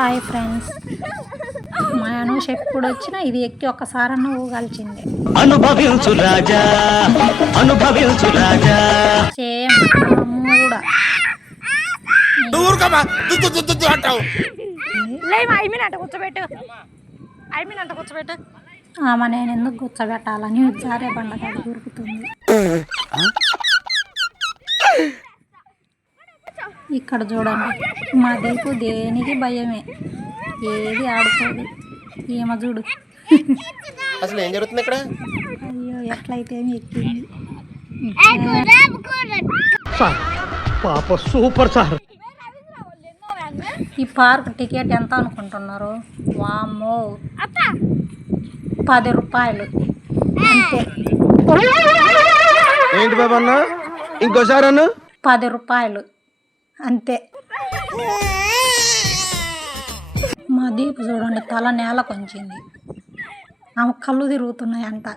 Hi friends, మా అనుష ఎప్పుడు వచ్చినా ఇది ఎక్కి ఒక్కసారన్న ఊగాల్సిందే. అనుభవించు రాజా, అనుభవించు రాజా. సేమ్ అమ్మ కూడా ఆమె నేను ఎందుకు కూర్చోబెట్టాలని జారే బండకాడ దొరుకుతుంది. ఇక్కడ చూడండి, మా దీపు దేనికి భయమే, ఏది ఆడుకోదు. ఈమె చూడు, అసలు ఏం జరుగుతుంది ఇక్కడ? అయ్యో ఎట్లయితే ఎక్కింది. పాప సూపర్ సార్. ఈ పార్క్ టికెట్ ఎంత అనుకుంటున్నారు? వామ్మో, 10 రూపాయలు అంతే. ఏంటి బాబా అన్న, ఇంకోసారి అన్న? 10 రూపాయలు అంతే. మా దీపు చూడండి, తల నేల కొంచింది. ఆమె కళ్ళు తిరుగుతున్నాయంట.